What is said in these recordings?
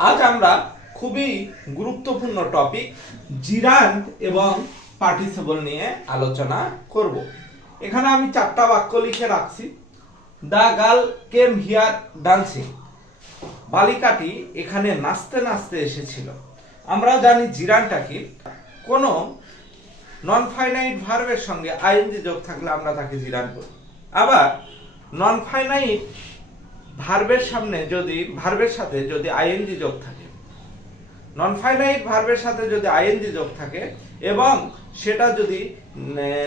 আজ আমরা খুবই গুরুত্বপূর্ণ টপিক জিরান্ড এবং পার্টিসিপল নিয়ে আলোচনা করব। এখানে আমি 4টা বাক্য লিখে রাখছি। The girl came here dancing. বালিকাটি এখানে নাচতে নাচতে এসেছিল। আমরা জানি জিরান্ডটা কি। কোনো নন ফাইনাইট ভার্বের সঙ্গে আইএনজি যোগ থাকলে আমরা তাকে জিরান্ড বলি। আবার নন ফাইনাইট ভার্বের সাথে যদি আইএনজি যোগ থাকে, নন ফাইনাইট ভার্বের সাথে যদি আইএনজি যোগ থাকে এবং সেটা যদি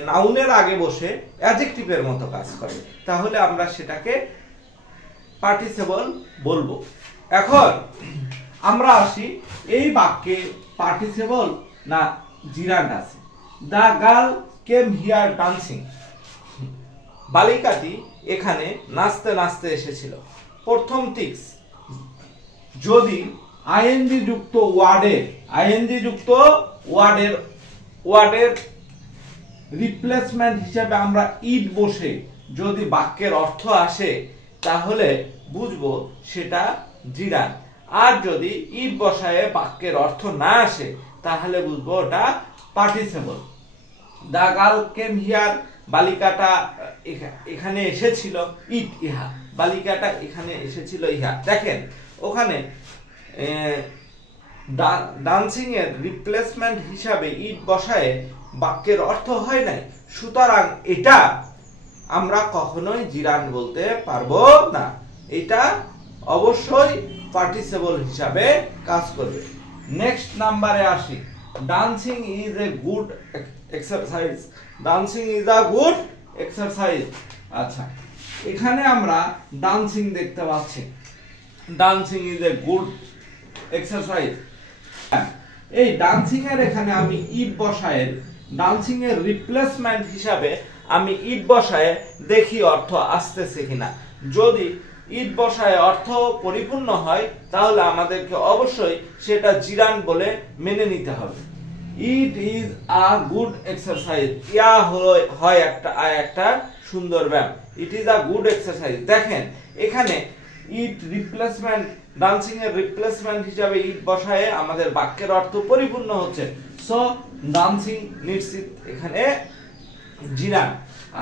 নাউনের আগে বসে অ্যাডজেক্টিভের মতো কাজ করে, তাহলে আমরা সেটাকে পার্টিসিপল বলবো। এখন আমরা আসি, এই বাক্যে পার্টিসিপল না জিরান্ড আছে। The girl came here dancing. বালিকাটি এখানে নাচতে নাচতে এসেছিল। প্রথম টিক্স, যদি আইএনজি যুক্ত ওয়ার্ডের রিপ্লেসমেন্ট হিসেবে আমরা ইট বসে যদি বাক্যের অর্থ আসে, তাহলে বুঝবো সেটা জিরান্ড। আর যদি ইট বসায় বাক্যের অর্থ না আসে, তাহলে বুঝবো ওটা participle. The girl came here, বালিকাটা এখানে এসেছিল, ইট ইহা, বালিকাটা এখানে এসেছিল ইহা। দেখেন ওখানে ডান্সিং এর রিপ্লেসমেন্ট হিসাবে ইট বসায় বাক্যের অর্থ হয় নাই, সুতরাং এটা আমরা কখনোই জিরান্ড বলতে পারবো না। এটা অবশ্যই পার্টিসিপল হিসাবে কাজ করবে। নেক্সট নাম্বারে আসি, dancing is a good exercise. Dancing is a good exercise. আচ্ছা, এখানে আমরা ডান্সিং দেখতে পাচ্ছি। Dancing is a good exercise. এই ডান্সিং এর এখানে আমি ইট বসায়, ডান্সিং এর রিপ্লেসমেন্ট হিসাবে আমি ইট বসায় দেখি অর্থ আসতেছে কিনা। যদি ইট বসায় অর্থ পরিপূর্ণ হয়, তাহলে আমাদেরকে অবশ্যই সেটা জিরান্ড বলে মেনে নিতে হবে। It is a good exercise, ইয়া হয় একটা সুন্দর ব্যায়াম। It is a good exercise. দেখেন এখানে ইট রিপ্লেসমেন্ট, ডান্সিং এর রিপ্লেসমেন্ট হিসাবে ইট বসায় আমাদের বাক্যের অর্থ পরিপূর্ণ হচ্ছে। সো ডান্সিং নিডস ইট এখানে জিরান্ড।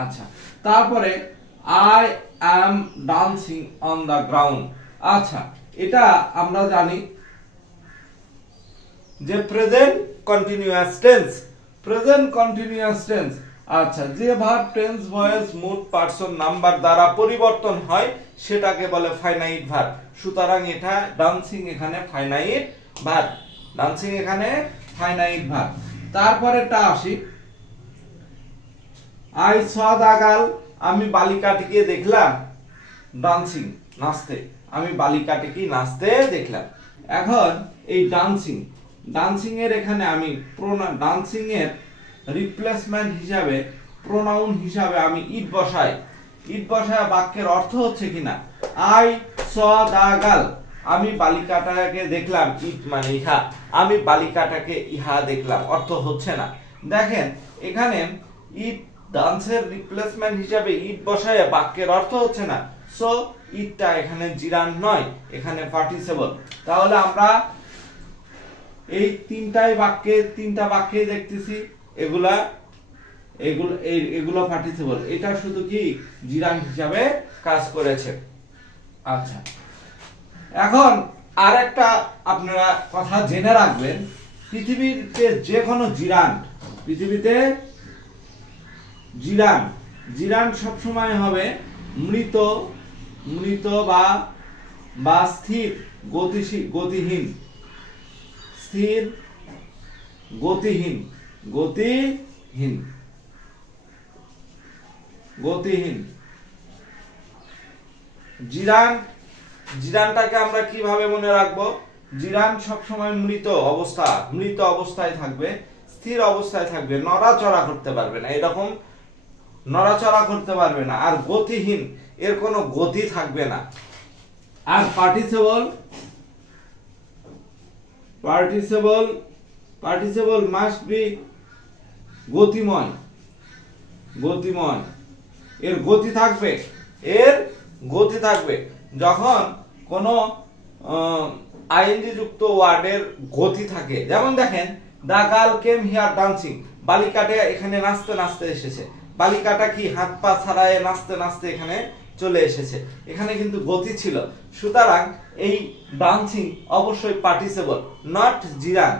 আচ্ছা, তারপরে I am dancing on the ground. আচ্ছা, এটা আমরা জানি যে present continuous tense. Present continuous tense, আচ্ছা, যে verb tense voice mood person number দ্বারা পরিবর্তন হয় সেটাকে বলে ফাইনাইট ভার্ব। সুতরাং এটা ডান্সিং এখানে ফাইনাইট ভার্ব। ডান্সিং এখানে ফাইনাইট ভার্ব। তারপরেটা আসি, আই স দ্য গার্ল। আমি বালিকাটিকে দেখলাম ডান্সিং, নাচতে। আমি বালিকাটিকে নাচতে দেখলাম। এখন এই ডান্সিং এর এখানে আমি ডান্সিং এর রিপ্লেসমেন্ট হিসাবে প্রোনাউন হিসাবে আমি ইট বসাই। ইট বসায় বাক্যের অর্থ হচ্ছে কিনা। আই স দ্য গার্ল, আমি বালিকাটাকে দেখলাম, ইট মানে ইহা, আমি বালিকাটাকে ইহা দেখলাম, অর্থ হচ্ছে না। দেখেন এখানে ইট ডান্সের রিপ্লেসমেন্ট হিসাবে ইট বসায় বাক্যের অর্থ হচ্ছে না, সো ইটটা এখানে জিরান্ড নয়, এখানে পার্টিসিপল। তাহলে আমরা এই তিনটা বাক্যে দেখতেছি এগুলো পার্টিসিপল। এটা শুধু কি জিরান্ড হিসাবে কাজ করেছে। আচ্ছা, এখন আরেকটা আপনারা কথা জেনে রাখবেন, পৃথিবীতে যে কোনো পৃথিবীতে জিরান্ড সবসময় হবে মৃত বা স্থির গতিহীন। স্থির গতিহীন। জিরান্ডটাকে আমরা কিভাবে মনে রাখবো? জিরান্ড সবসময় মৃত অবস্থায় থাকবে, স্থির অবস্থায় থাকবে, নড়াচড়া করতে পারবে না, এরকম নড়াচড়া করতে পারবে না। আর গতিহীন, এর কোনো গতি থাকবে না। আর পার্টিসিপল মাস্ট বি গতিময়। এর গতি থাকবে। যখন কোনো আইএনজি যুক্ত ওয়ার্ডের গতি থাকে। যেমন দেখেন, the girl came here dancing, বালিকাটা এখানে নাচতে নাচতে এসেছে। বালিকাটা কি হাত পা ছাড়ায় নাচতে নাচতে এখানে চলে এসেছে, এখানে কিন্তু গতি ছিল। সুতরাং এই ডান্সিং অবশ্যই participle, not gerund.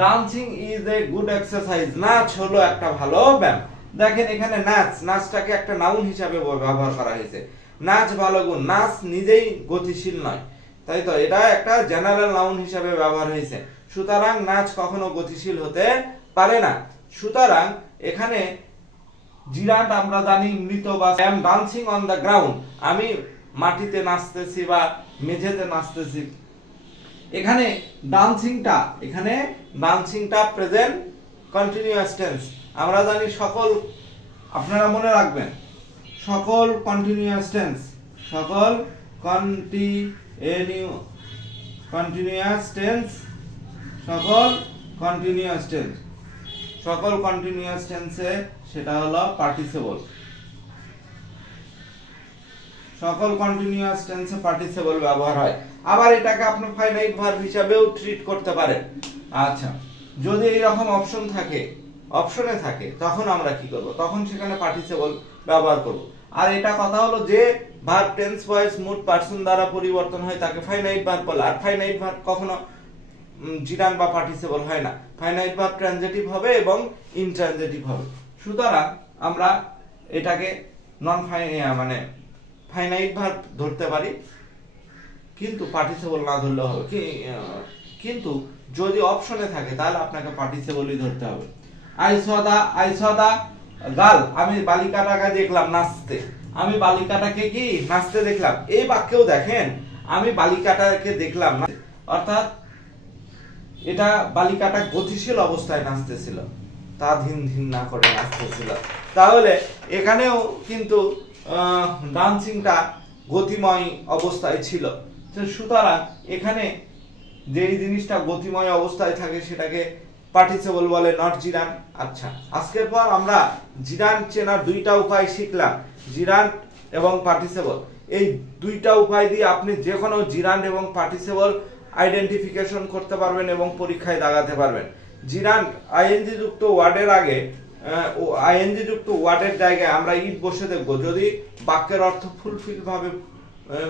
Dancing is a good exercise, নাচ হলো একটা ভালো ব্যায়াম। দেখেন এখানে নাচ, নাচটাকে একটা নাউন হিসাবে ব্যবহার করা হয়েছে। নাচ ভালো গুণ, নাচ নিজেই গতিশীল নয়, তাই তো, এটা একটা জেনারেল নাউন হিসাবে ব্যবহার হয়েছে। সুতরাং নাচ কখনো গতিশীল হতে পারে না। সুতরাং এখানে জিরান্ট আমরা জানি মৃত বা I am dancing on the ground, আমি মাটিতে নাচতেছি বা মেঝেতে নাচতেছি। এখানে ডান্সিংটা প্রেজেন্ট কন্টিনিউয়াস টেন্স। আমরা জানি সকল, আপনারা মনে রাখবেন, সকল কন্টিনিউয়াস টেন্স টেন্সে সেটা হলো পার্টিসিপল। সকল কন্টিনিউয়াস টেন্সে পার্টিসিপল ব্যবহার হয়। আবার এটাকে আপনি ফাইনাইট ভার্ব হিসাবেও ট্রিট করতে পারেন। আচ্ছা, যদি এইরকম অপশনে থাকে তখন আমরা কি করব? তখন সেখানে পার্টিসিপল ব্যবহার করব। আর এটা কথা হলো যে verb tense voice mood person দ্বারা পরিবর্তন হয় তাকে ফাইনাইট ভার্ব বলে। আর ফাইনাইট ভার্ব কখনো জিরান বা পার্টিসিপল হয় না। ফাইনাইট ভার্ব ট্রানজিটিভ হবে এবং ইনট্রানজিটিভ হবে। সুতরাং আমরা এটাকে ফাইনাইট ভার্ব ধরতে পারি, কিন্তু পার্টিসিপল না ধরলেও হবে। কিন্তু যদি অপশনে থাকে তাহলে আপনাকে পার্টিসিপলই ধরতে হবে। আই স দা গার্ল, আমি বালিকাটাকে দেখলাম নাচতে। আমি বালিকাটাকে কি নাচতে দেখলাম। এই বাক্যেও দেখেন, আমি বালিকাটাকে দেখলাম, অর্থাৎ এটা বালিকাটা গতিশীল অবস্থায় নাচতেছিল, তা ধিন ধিন না করে নাচতেছিল। তাহলে এখানেও কিন্তু ডান্সিংটা গতিময় অবস্থায় ছিল। সুতরাং এখানে যেই জিনিসটা গতিময় অবস্থায় থাকে সেটাকে পার্টিসিপল বলে, নট জিরান। আচ্ছা, আজকের পর আমরা জিরান চেনার দুইটা উপায় শিখলাম, জিরান এবং পার্টিসিপল। এই দুইটা উপায় দিয়ে আপনি যে কোনো জিরান এবং পার্টিসিপল আইডেন্টিফিকেশন করতে পারবেন এবং পরীক্ষায় দাগাতে পারবেন। জিরান আইএনজি যুক্ত ওয়ার্ডের আগে, আইএনজি যুক্ত ওয়ার্ডের জায়গায় আমরা ইট বসে দেখব। যদি বাক্যের অর্থ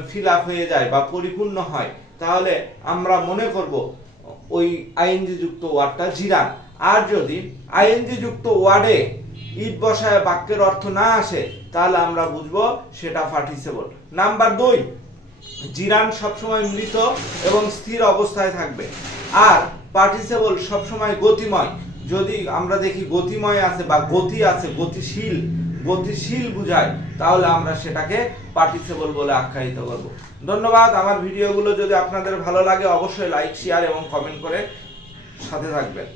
ফিল আপ হয়ে যায় বা পরিপূর্ণ হয়, তাহলে আমরা মনে করব ওই আইএনজি যুক্ত ওয়ার্ডটা জিরান। আর যদি আইএনজি যুক্ত ওয়ার্ডে ইট বসায় বাক্যের অর্থ না আসে, তাহলে আমরা বুঝবো সেটা পার্টিসিপল। নাম্বার 2, জিরান সবসময় মৃত এবং স্থির অবস্থায় থাকবে, আর পার্টিসিপল সবসময় গতিময়। যদি আমরা দেখি গতিময় আছে বা গতি আছে, গতিশীল বুঝায়, তাহলে আমরা সেটাকে পার্টিসিপল বলে আখ্যায়িত করব। ধন্যবাদ। আমার ভিডিওগুলো যদি আপনাদের ভালো লাগে অবশ্যই লাইক, শেয়ার এবং কমেন্ট করে সাথে থাকবেন।